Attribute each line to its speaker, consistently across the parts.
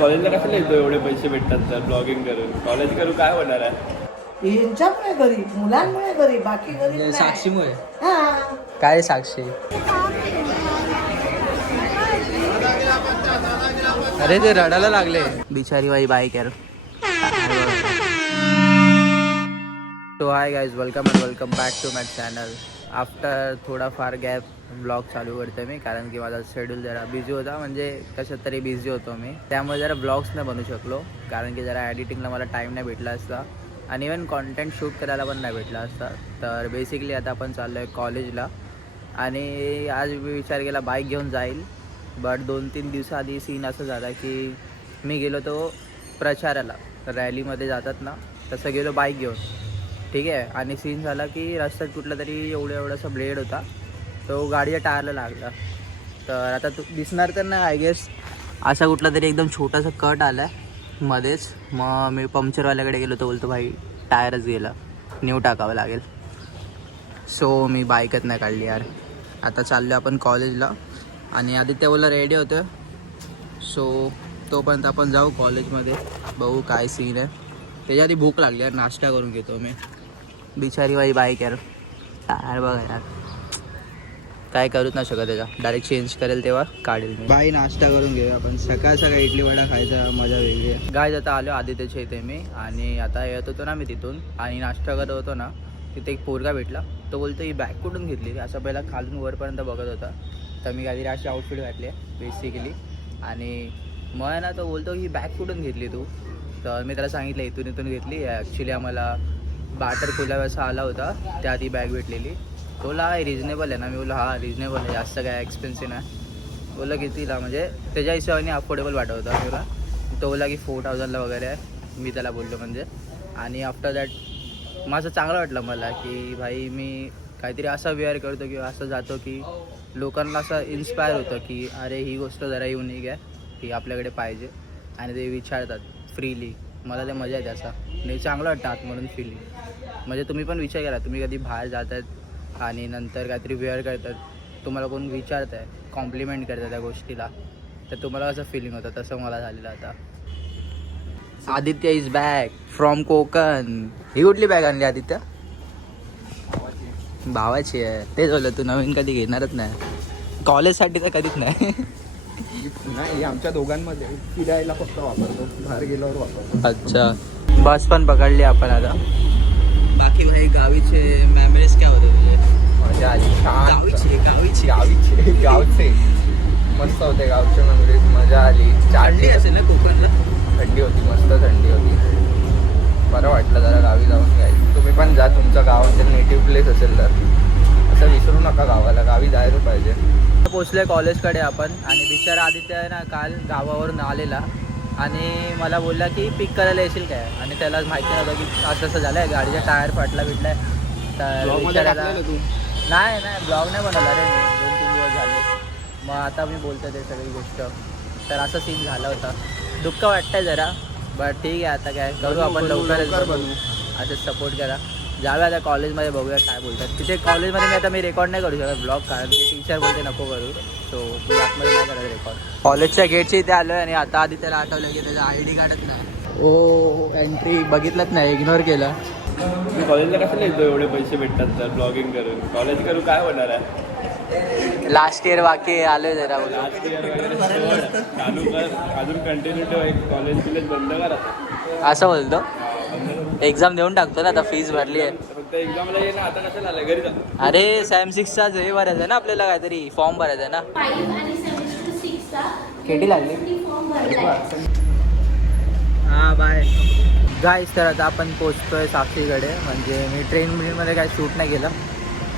Speaker 1: कॉलेजला कशाला येतो एवढे पैसे भेटतात तर ब्लॉगिंग करून? कॉलेज करू काय होणार आहे?
Speaker 2: यांच्यामुळे गरीब मुलांमुळे गरीब बाकी गरीब नाही.
Speaker 3: साक्षीमुळे?
Speaker 2: हा.
Speaker 3: काय साक्षी? अरे ते रडायला लागले. बिचारी बाई बाईक यार तो hi guys welcome and welcome back to my channel after थोडाफार गॅप ब्लॉग चालू करते मी कारण की माझा शेड्यूल जरा बिझी होता म्हणजे कशात तरी बिझी होतो मी. त्यामुळे जरा ब्लॉग्स नाही बनू शकलो कारण की जरा एडिटिंगला मला टाईम नाही भेटला असता. आणि इवन कॉन्टेंट शूट करायला पण नाही भेटला असता. तर बेसिकली आता आपण चाललो आहे कॉलेजला आणि आज मी विचार केला बाईक घेऊन जाईल बट दोन तीन दिवसाआधी सीन असं झाला की मी गेलो तो प्रचाराला. रॅलीमध्ये जातात ना तसं गेलो बाईक घेऊन. ठीक आहे. आणि सीन झाला की रस्त्यात कुठला तरी एवढं एवढासा ब्लेड होता. तो गाडीच्या टायरला लागला. तर आता तू दिसणार तर नाही आय गेस असा कुठला तरी एकदम छोटासा कट आला आहे मध्येच. मग मी पंक्चरवाल्याकडे गेलो तो बोलतो भाई टायरच गेला. न्यू टाकावं लागेल. सो मी बाईकच नाही काढली यार. आता चाललो आपण कॉलेजला आणि आदित्य बोलला रेडी होतं? सो तोपर्यंत आपण जाऊ कॉलेजमध्ये बघू काय सीन आहे. त्याच्या आधी भूक लागली यार नाश्ता करून घेतो मी. बिचारी बाई बाईक यार टायर बघा यार. काय करूच नाही शकत त्याचा. डायरेक्ट चेंज करेल तेव्हा काढेल मी. बाई नाश्ता करून घेऊया आपण. सकाळ सकाळ इडली वडा खायचा मजा वेगळी आहे. गाय आता आलो आदित्यच्या इथे मी आणि आता येत होतो ना मी तिथून आणि नाश्ता करत होतो ना तिथे एक पोरगा भेटला. तो बोलतो ही बॅग कुठून घेतली असं पहिला खालून वरपर्यंत बघत होता. तर मी काहीतरी अशी आउटफिट घातली आहे बेसिकली आणि मग ना तो बोलतो ही बॅग कुठून घेतली तू? तर मी त्याला सांगितलं इथून इथून घेतली. ॲक्च्युली आम्हाला बाटर खुलाव्याचा आला होता त्या ती बॅग भेटलेली. बोला हा रिजनेबल आहे ना? मी बोललो हा रिजनेबल आहे. जास्त काय एक्सपेन्सिव्ह नाही. बोललं कितीला म्हणजे त्याच्या हिशोबाने अफोर्डेबल वाटत होता तुला तो बोला की फोर थाउजंडला वगैरे आहे. मी त्याला बोललो म्हणजे. आणि आफ्टर दॅट माझं चांगलं वाटलं मला की भाई मी काहीतरी असं वेअर करतो किंवा असं जातो की लोकांना असं इन्स्पायर होतं की अरे ही गोष्ट जरा युनिक आहे की आपल्याकडे पाहिजे. आणि ते विचारतात फ्रीली मला ते मजा येते असा. नाही म्हणजे चांगलं वाटतं आतमधून फिलिंग म्हणजे तुम्ही पण विचार करा तुम्ही कधी बाहेर जात आहेत आणि नंतर काहीतरी वेअर करतात तुम्हाला कोण विचारत आहे कॉम्प्लिमेंट करतं त्या गोष्टीला तर तुम्हाला कसं फिलिंग होतं तसं मला झालेलं आता. Aditya is back from Konkan. ही कुठली बॅग आणली आदित्य? भावाची आहे. तेच बोललं तू नवीन कधी घेणारच नाही. कॉलेजसाठी तर कधीच नाही.
Speaker 4: नाही आमच्या दोघांमध्ये फिरायला फक्त वापरतो. बाहेर गेल्यावर वापरतो.
Speaker 3: अच्छा. बस पण पकडली आपण आता. बाकी भाई गावीचे मेमरीज काय होते तुझे?
Speaker 4: मजा आली छान
Speaker 3: गावीचे गावीचे.
Speaker 4: गावीचे गावचे. मस्त होते गावचे मेमरीज मजा आली.
Speaker 3: चालली असेल ना कोकणला?
Speaker 4: थंडी होती मस्त थंडी होती. बरं वाटलं जरा गावी जाऊन काय तुम्ही पण जा तुमचं गावाचं नेटिव्ह प्लेस असेल तर. असं विसरू नका गावाला. गावी जायला पाहिजे.
Speaker 3: पोचलोय कॉलेजकडे आपण. आणि बिचारा आदित्य आहे ना काल गावावरून आलेला. आणि मला बोलला की पिक करायला येशील काय? आणि त्याला माहिती नव्हतं की असं असं झालंय. गाडीचा टायर फाटला बिटलाय तर नाही नाही. ब्लॉग नाही बनवला रे दोन तीन दिवस झाले. मग आता मी बोलतो ते सगळी गोष्ट. तर असं सीन झाला होता. दुःख वाटतंय जरा. बट ठीक आहे आता काय. करू आपण लवकरच बनवू. असं सपोर्ट करा. जाऊया आता कॉलेजमध्ये बघूया काय बोलतात. तिथे कॉलेजमध्ये मी आता मी रेकॉर्ड नाही करू शकत ब्लॉग कारण की टीचर बोलते नको करू. सो आतमध्ये नाही करत रेकॉर्ड कॉलेजच्या गेटच्या इथे आलो आणि आता आधी त्याला आठवलं की त्याचा आय डी काढत नाही. ओ एंट्री बघितलंच नाही इग्नोर केलं.
Speaker 1: मी कॉलेजला कशाला येतो एवढे पैसे भेटतात तर ब्लॉगिंग करून? कॉलेज करू काय होणार आहे?
Speaker 3: लास्ट इयर बाकी आलोय जरा बोला
Speaker 1: लास्ट इयर वगैरे सोड. चालू कर. अजून कंटिन्यू ठेव कॉलेज बिलेज बंद करा
Speaker 3: असं बोलतो? एक्झाम देऊन टाकतो ना आता फीज भरली आहे.
Speaker 1: फक्त एक्झामला ये ना आता कशाला आलं घरी जा.
Speaker 3: अरे सॅम सिक्सचा हे भरायचं आहे ना आपल्याला काहीतरी फॉर्म भरायचा आहे ना केटी लागली. हां बाय गाईस तर आता आपण पोचतोय साक्षीकडे. म्हणजे मी ट्रेन मध्ये काही शूट नाही केलं.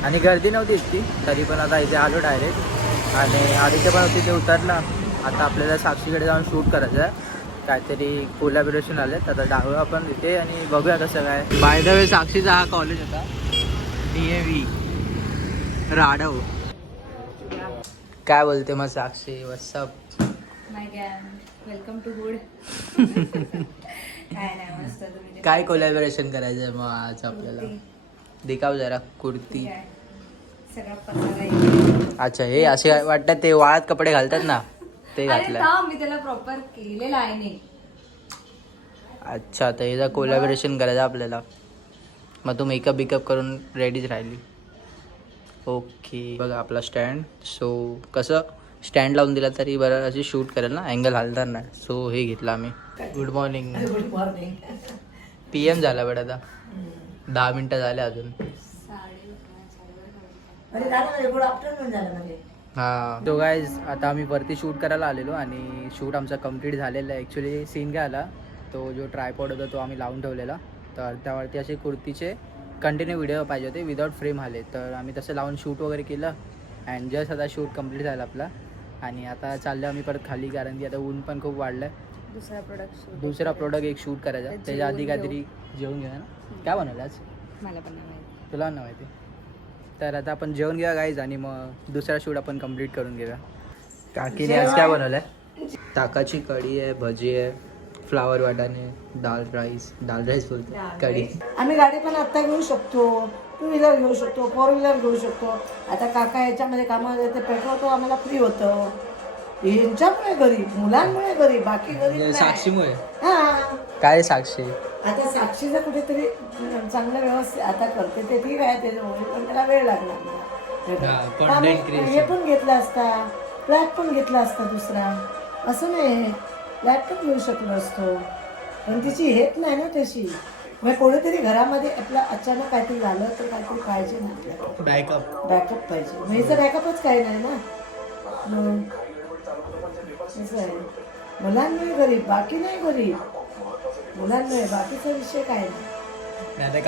Speaker 3: आणि गर्दी नव्हती इतकी तरी पण आता इथे आलो डायरेक्ट आणि आदित्य पण होती ते उतरला. आता आपल्याला साक्षीकडे जाऊन शूट करायचं आहे काहीतरी कोलॅबरेशन आले तर आता डावं आपण इथे आणि बघूया कसं काय. बाय द वे साक्षीचा हा कॉलेज होता. डी ए व्ही राडव. काय बोलते मग साक्षी?
Speaker 5: गॅम वेलकम टू हुड काय नाही मस्त तुम्ही ते-
Speaker 3: काय कोलॅबरेशन करायचं आहे मग आज आपल्याला. दिखाव जरा कुर्ती.
Speaker 5: सगळा.
Speaker 3: अच्छा हे असे वाटतात ते वाळत कपडे घालतात ना? ते
Speaker 5: अरे
Speaker 3: घातलंय.
Speaker 5: थांब मी त्याला प्रॉपर केलेलं आहे नाही
Speaker 3: अच्छा तर याचा कोलॅबरेशन करायचं आपल्याला. मग तू मेकअप बिकअप करून रेडीच राहिली. ओके बघा आपला स्टँड सो कसं? स्टँड लावून दिला तरी बरं अशी शूट करेल ना? अँगल हलणार नाही. सो हे घेतलं आम्ही. Good morning
Speaker 2: good morning
Speaker 3: P M झाला बट आता. दहा मिनटं झाले अजून.
Speaker 2: झालं म्हणजे गुड आफ्टरनून झालं म्हणजे.
Speaker 3: हा. तो काय आता आम्ही वरती शूट करायला आलेलो आणि शूट आमचा कंप्लीट झालेला आहे. ॲक्च्युली सीन काय आला? तो जो ट्रायपॉड होता तो आम्ही लावून ठेवलेला. तर त्यावरती असे कुर्तीचे कंटिन्यू व्हिडिओ पाहिजे होते विदाऊट फ्रेम आले. तर आम्ही तसं लावून शूट वगैरे केलं अँड जस्ट आता शूट कंप्लीट झाला आपला. आणि आता चाललो आम्ही परत खाली कारण की आता ऊन पण खूप वाढलं आहे
Speaker 5: दुसरा प्रोडक्ट
Speaker 3: दुसरा प्रोडक्ट एक शूट करायचा. त्याच्या आधी काहीतरी जेवून घ्या ना? काय बनवलं आज?
Speaker 5: मला पण
Speaker 3: तुला नाही माहिती? तर आता आपण जेवण घेऊया गाईज आणि मग दुसरा शूट आपण कंप्लीट करून घेऊया. काकीने आज काय बनवलंय? ताकाची कढी आहे भजी आहे फ्लावर वाटाणे दाल राईस दाल राईस बोलतो कढी.
Speaker 2: आम्ही गाडी पण आत्ता घेऊ शकतो टू व्हीलर घेऊ शकतो फोर व्हीलर घेऊ शकतो. आता काका याच्यामध्ये कामाला येते पेट्रोल तो आम्हाला फ्री होतं. यांच्यामुळे गरीब मुलांमुळे गरीब बाकी गरीब नाही.
Speaker 3: साक्षीमुळे?
Speaker 2: हा.
Speaker 3: काय साक्षी?
Speaker 2: आता साक्षीचं कुठेतरी चांगलं व्यवस्थित आता करते ते ठीक आहे त्याच्यामुळे पण त्याला वेळ लागणार मला.
Speaker 3: हा, content
Speaker 2: आम्ही
Speaker 3: creation.
Speaker 2: हे पण घेतला असता फ्लॅट पण घेतला असता दुसरा. असं नाही फ्लॅट पण घेऊ शकलो असतो. पण तिची हेत नाही ना तशी. मग कोणीतरी घरामध्ये आपलं अचानक काहीतरी झालं तर काहीतरी पाहिजे ना आपल्याला.
Speaker 3: बॅकअप
Speaker 2: बॅकअप पाहिजे. मग हिचं बॅकअपच काही नाही ना. मग असं आहे. मुलांमुळे गरीब बाकी नाही गरीब. मुलांमुळे बाकीचा विषय काय? नाही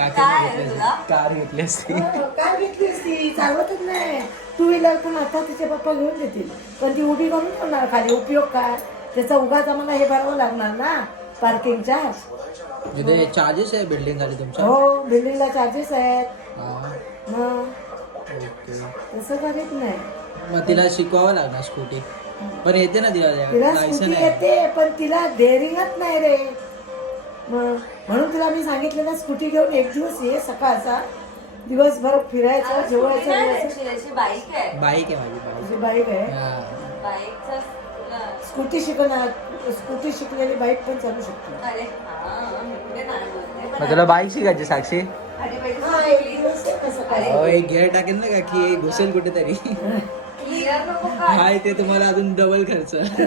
Speaker 3: कार घेतली असती.
Speaker 2: हो, काय घेतली असती. चालवतच नाही. टू व्हीलर पण आता तिचे पप्पा घेऊन देतील. पण ती उभी करून ठेवणार खाली. उपयोग काय? त्याचा उगाच आम्हाला हे भरावं लागणार ना? पार्किंग चार्ज
Speaker 3: तिथे चार्जेस आहे बिल्डिंग झाली तुमच्या?
Speaker 2: हो बिल्डिंगला चार्जेस आहेत.
Speaker 3: हा,
Speaker 2: मग?
Speaker 3: ओके.
Speaker 2: तसं करीत नाही.
Speaker 3: मग तिला शिकवावं लागणार स्कूटी पण येते ना तिला
Speaker 2: तिला
Speaker 3: लायसन
Speaker 2: स्कूटी
Speaker 3: आहे.
Speaker 2: येते पण तिला डेअरिंगच नाही रे. मग म्हणून तिला मी सांगितलेलं स्कूटी घेऊन एक दिवस ये सकाळचा. दिवसभर फिरायचं जेवायचं जेवायचं.
Speaker 5: बाईक आहे.
Speaker 3: बाईक आहे माझी बाईक.
Speaker 2: तुझी बाईक आहे.
Speaker 3: हा.
Speaker 5: बाईकचा
Speaker 2: स्कूटी शिकणार स्कूटी शिकलेली बाईक पण चालू शकते.
Speaker 5: अरे हा मी नाही बोलते
Speaker 3: मग तुला बाईक शिकायची साक्षी?
Speaker 5: आधी पहिले
Speaker 2: हा, एक दिवस ये कसं काय?
Speaker 3: अहो एक गिअर टाकेल ना का की घुसेल कुठेतरी? हाय ते तुम्हाला अजून डबल खर्च.
Speaker 2: ती.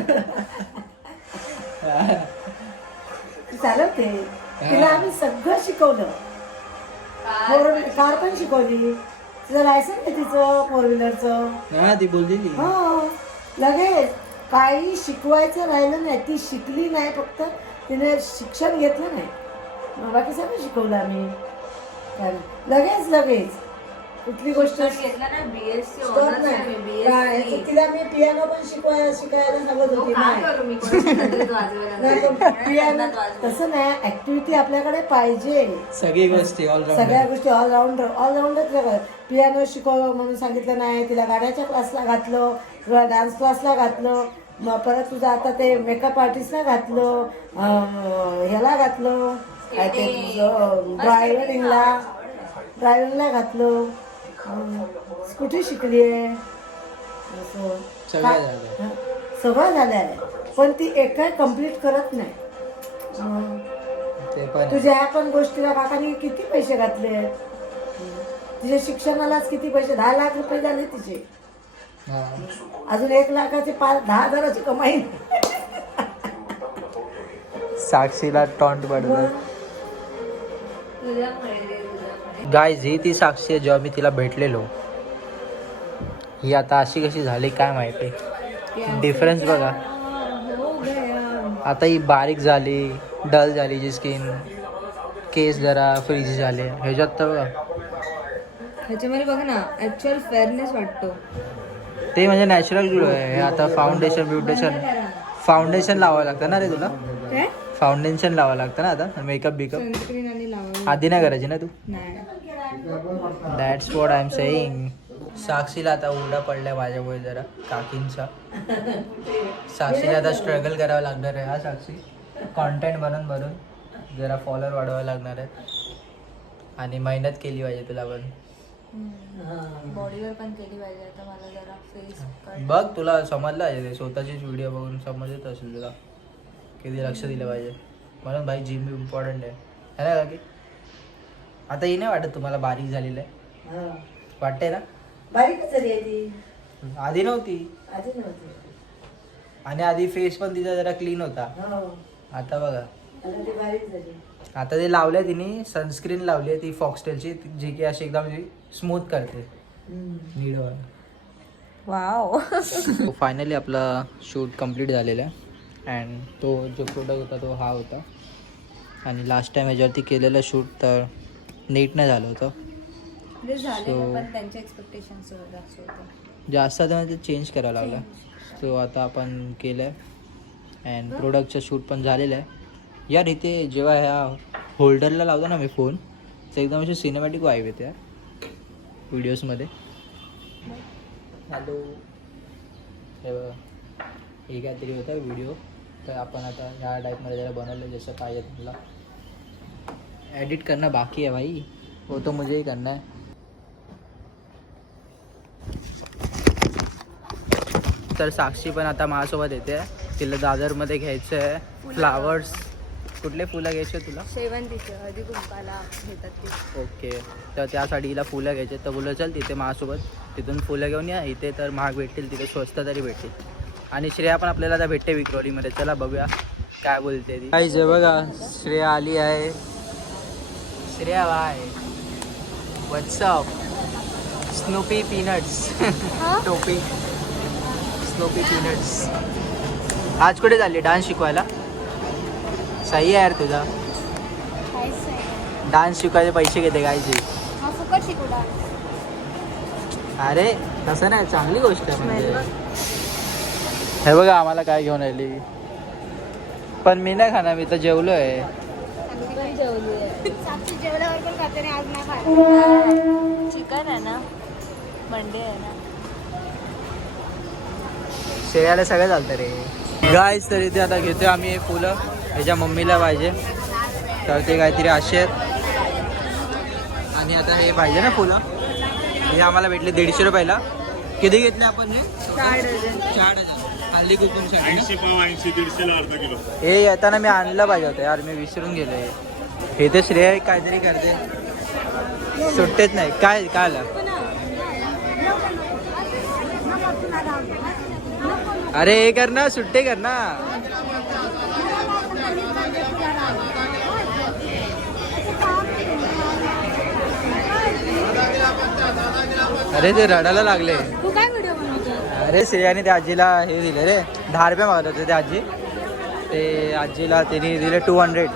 Speaker 2: चालवते तिला आम्ही सगळं शिकवलं. फोर कार पण शिकवली. तिचं लायसन आहे तिचं फोर व्हीलरचं
Speaker 3: हा ती बोललेली.
Speaker 2: हो लगेच. काही शिकवायचं राहिलं नाही. ती शिकली नाही फक्त. तिने शिक्षण घेतलं नाही. बाकी सगळं शिकवलं आम्ही. लगेच लगेच. कुठली गोष्ट?
Speaker 5: घेतला ना बीएससी
Speaker 2: stop नाही. काय, तिला मी पियानो पण शिकवायला शिकायला सांगत होती. नाही.
Speaker 5: करू मी? कोणाच्या नजरेत वाजवायला
Speaker 2: नाही,
Speaker 5: लागले?
Speaker 2: पण पियानो तसं नाही. ऍक्टिव्हिटी आपल्याकडे पाहिजे.
Speaker 3: सगळी गोष्टी
Speaker 2: सगळ्या
Speaker 3: ऑलराऊंड
Speaker 2: गोष्टी ऑलराऊंडर ऑलराऊंडर पियानो शिकव म्हणून सांगितलं नाही. तिला गाण्याच्या क्लासला घातलं. किंवा डान्स क्लासला घातलं. मग परत तुझं आता ते मेकअप आर्टिस्टला घातलं. अं, ह्याला घातलं. काय ते तुझं ड्रायव्हरिंगला ड्रायव्हिंगला घातलं. स्कूटी शिकली आहे असं.
Speaker 3: सगळं झालं.
Speaker 2: हं, सगळं झालं आहे पण ती एकही कंप्लीट करत नाही. अं,
Speaker 3: ते पण
Speaker 2: तुझ्या ह्या पण गोष्टीला काकाने किती पैसे घातले? तिच्या शिक्षणालाच किती पैसे? दहा लाख रुपये झाले तिचे.
Speaker 3: हा.
Speaker 2: अजून एक लाखाचे पाच दहा हजाराची कमाई
Speaker 3: साक्षीला टॉन्ट पडलं.
Speaker 5: तुझ्यामुळे.
Speaker 3: गायज ही ती साक्षी आहे जेव्हा मी तिला भेटलेलो. ही आता अशी कशी झाली काय माहिती? डिफरन्स बघा. आता ही बारीक झाली डल झाली जी स्किन केस जरा फ्रीज झाले. ह्याच्यात तर बघा.
Speaker 5: ह्याच्यामध्ये बघा ना ऍक्च्युअल फेअरनेस वाटतो.
Speaker 3: ते म्हणजे नॅचरल ग्लो आहे. हे आता फाउंडेशन ब्युटेशन फाउंडेशन लावावं लागतं ना रे तुला? फाउंडेशन लावावं लागतं ना आता. मेकअप बिकअप आधी नाही करायची ना तू?
Speaker 5: नाही.
Speaker 3: That's what I am saying साक्षीला आता उलटा पडलाय माझ्यामुळे जरा काकींचा. साक्षीला आता स्ट्रगल करावं लागणार आहे हा साक्षी? कॉन्टेंट बनवून बनवून जरा फॉलोअर वाढवावं लागणार आहे. आणि मेहनत केली पाहिजे तुला पण.
Speaker 5: बॉडीवर पण केली पाहिजे. आता मला जरा फेस
Speaker 3: बघ तुला समजलं आहे स्वतःचीच व्हिडिओ बघून समजत असेल तुला. किती लक्ष दिलं पाहिजे. म्हणून भाई जिम इम्पॉर्टंट आहे. है ना काकी? आता ही नाही वाटत तुम्हाला बारीक झालेलं आहे?
Speaker 2: हा.
Speaker 3: वाटतंय ना?
Speaker 2: बारीकच झाली आहे ती
Speaker 3: आधी नव्हती.
Speaker 2: आधी नव्हती.
Speaker 3: आणि आधी फेस पण तिचा जरा क्लीन होता.
Speaker 2: हो.
Speaker 3: आता बघा.
Speaker 2: आता ती बारीक झाली.
Speaker 3: आता ते लावलंय तिने सनस्क्रीन लावली आहे ती फॉक्सटेलची जी की अशी एकदम स्मूथ करते.
Speaker 5: वाव
Speaker 3: फायनली आपला शूट कंप्लीट झालेला आहे. अँड तो जो प्रोडक्ट होता तो हा होता. आणि लास्ट टाइम ह्याच्यावरती केलेलं शूट तर नीट नाही झालं होतं.
Speaker 5: म्हणजे झाले
Speaker 3: So-
Speaker 5: पण त्यांचे एक्सपेक्टेशन जास्त होते.
Speaker 3: जास्त आता ते चेंज करावं लागलं. सो आता आपण केलं आहे अँड प्रोडक्टचं शूट पण झालेलं आहे. यार इथे जेव्हा ह्या होल्डरला लावतो ना मी फोन तर एकदम अशी सिनेमॅटिक वाईब येते. यार व्हिडिओजमध्ये हॅलो. हे बघा. हे काहीतरी होतं व्हिडिओ तर आपण आता ह्या टाईपमध्ये जरा बनवलं जसं पाहिजे तुम्हाला एडिट करणं बाकी आहे भाई। वो तो मुझे ही करना है। तर साक्षी पण आता माझ्यासोबत येते तिला दादरमध्ये घ्यायचं आहे. फ्लावर्स कुठले फुलं घ्यायचे तुला?
Speaker 5: शेवंतीचे हळदी कुंकाला घेतात ते.
Speaker 3: ओके. तर त्यासाठी हिला फुलं घ्यायचे. तर बोललं चल तिथे माझ्यासोबत. तिथून फुलं घेऊन या. इथे तर महाग भेटतील तिथे स्वस्त तरी भेटतील. आणि श्रेया पण आपल्याला आता भेटते विक्रोलीमध्ये चला बघूया. काय बोलते ती. काहीच बघा श्रेया आली आहे. Shreya bye WhatsApp Snoopy Peanuts टोपी स्नोपी पीनट्स आज कुठे झाली डान्स शिकवायला? सही आहे यार तुझा. डान्स शिकवायचे पैसे घेते गायचे अरे तसं नाही. चांगली गोष्ट आहे म्हणजे. हे बघा आम्हाला काय घेऊन आली. पण मी नाही खाणार मी तर जेवलो आहे
Speaker 5: जेवली आहे. साक्षी जेवल्यावर पण खाते नाही आज नाही खात. चिकन आहे ना? मंडे आहे ना?
Speaker 3: श्रेयाला सगळं चालतं रे. गायच तर इथे आता घेतो आम्ही हे फुलं. ह्याच्या मम्मीला पाहिजे. तर ते काहीतरी असे आहेत. आणि आता हे पाहिजे ना फुलं? हे आम्हाला भेटले दीडशे रुपयाला. किती घेतले आपण हे?
Speaker 5: चार डझन.
Speaker 3: चार हजार हल्ली कुकुमसाठी ना?
Speaker 6: ऐंशी ऐंशी दीडशेला अर्धा किलो.
Speaker 3: हे येताना मी आणलं पाहिजे होतं यार. मी विसरून गेलो हे. हे ते श्रेय काहीतरी करते. सुट्टेच नाही. काय काय आलं? अरे हे कर ना सुट्टे कर ना. अरे ते रडायला लागले. अरे श्रेयाने त्या आजीला हे दिले रे. दहा रुपये मागत होते ते आजी. ते आजीला त्यांनी दिले टू हंड्रेड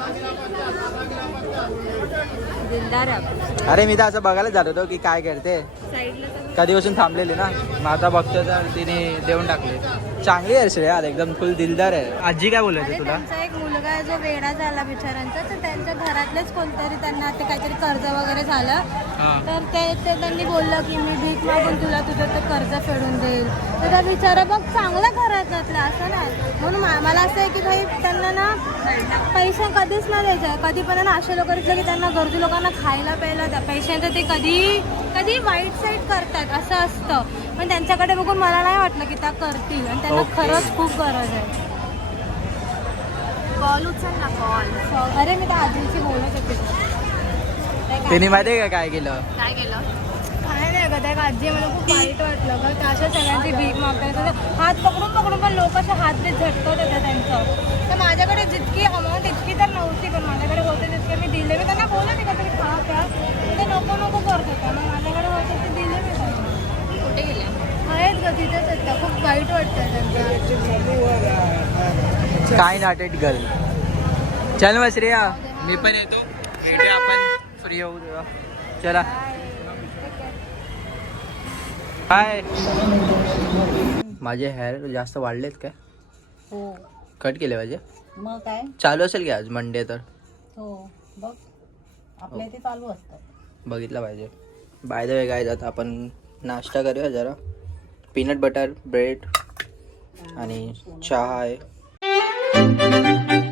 Speaker 3: अरे मी तर असं बघायला जात होतो की काय करते.
Speaker 5: साईडला तर
Speaker 3: कधीपासून थांबलेली ना. आता बघतो तर तिने देऊन टाकले. चांगली आहे श्रेया एकदम फुल दिलदार आहे. आजी काय बोलत
Speaker 5: अरे
Speaker 3: तुला?
Speaker 5: त्यांचा एक मुलगा आहे जो वेडा झाला बिचारांचा तर त्यांच्या घरातलेच कोणतरी त्यांना ते काहीतरी कर्ज वगैरे झालं. तर ते ते त्यांनी बोललं की मी भीक मागून तुला तुझं ते कर्ज फेडून देईल. तर त्या बिचारा बघ चांगल्या घरातलं असं नाही. म्हणून मला असं आहे की भाई त्यांना ना पैसा कधीच नाही द्यायचा. कधी पण ना असे लोक की त्यांना गरजू लोकांना खायला प्यायला द्या. पैशांचं ते कधी कधी वाईट साईड करतात असं असतं. पण त्यांच्याकडे बघून मला नाही वाटलं की त्या करतील. आणि त्यांना
Speaker 3: Okay.
Speaker 5: खरंच खूप गरज आहे. कॉल उचल ना कॉल अरे मी त्या आजीची बोलत होते.
Speaker 3: तिने माहिती आहे का काय केलं?
Speaker 5: काय केलं? काय नाही ग त्या आजी मला खूप वाईट वाटलं. का त्या अशा सगळ्यांची भीक मागतात. हात पकडून पकडून पण लोक असे हात ते झटकत होते त्यांचं. तर माझ्याकडे जितकी अमाऊंट इतकी तर नव्हती पण माझ्याकडे होते तितके मी दिले. मी त्यांना बोलत होते का तुम्ही खा प्या ते नको नको करत होत्या मग माझ्याकडे होते ते दिले मी त्यांना कुठे गेले आहेत ग तिथेच आहेत त्या खूप वाईट वाटतं त्यांचं
Speaker 3: काय नाटेड गर्ल चल मग श्रेया मी पण येतो. आपण फ्री होऊ तेव्हा चला. काय माझे हेअर जास्त वाढलेत काय?
Speaker 2: हो.
Speaker 3: कट केले पाहिजे?
Speaker 2: मग काय?
Speaker 3: चालू असेल की आज मंडे तर?
Speaker 2: हो. बघ. आपल्या इथे चालू असतं
Speaker 3: बघितलं पाहिजे. बाय द वे काय आता आपण नाश्ता करूया जरा. पीनट बटर ब्रेड आणि चहा आहे Thank you.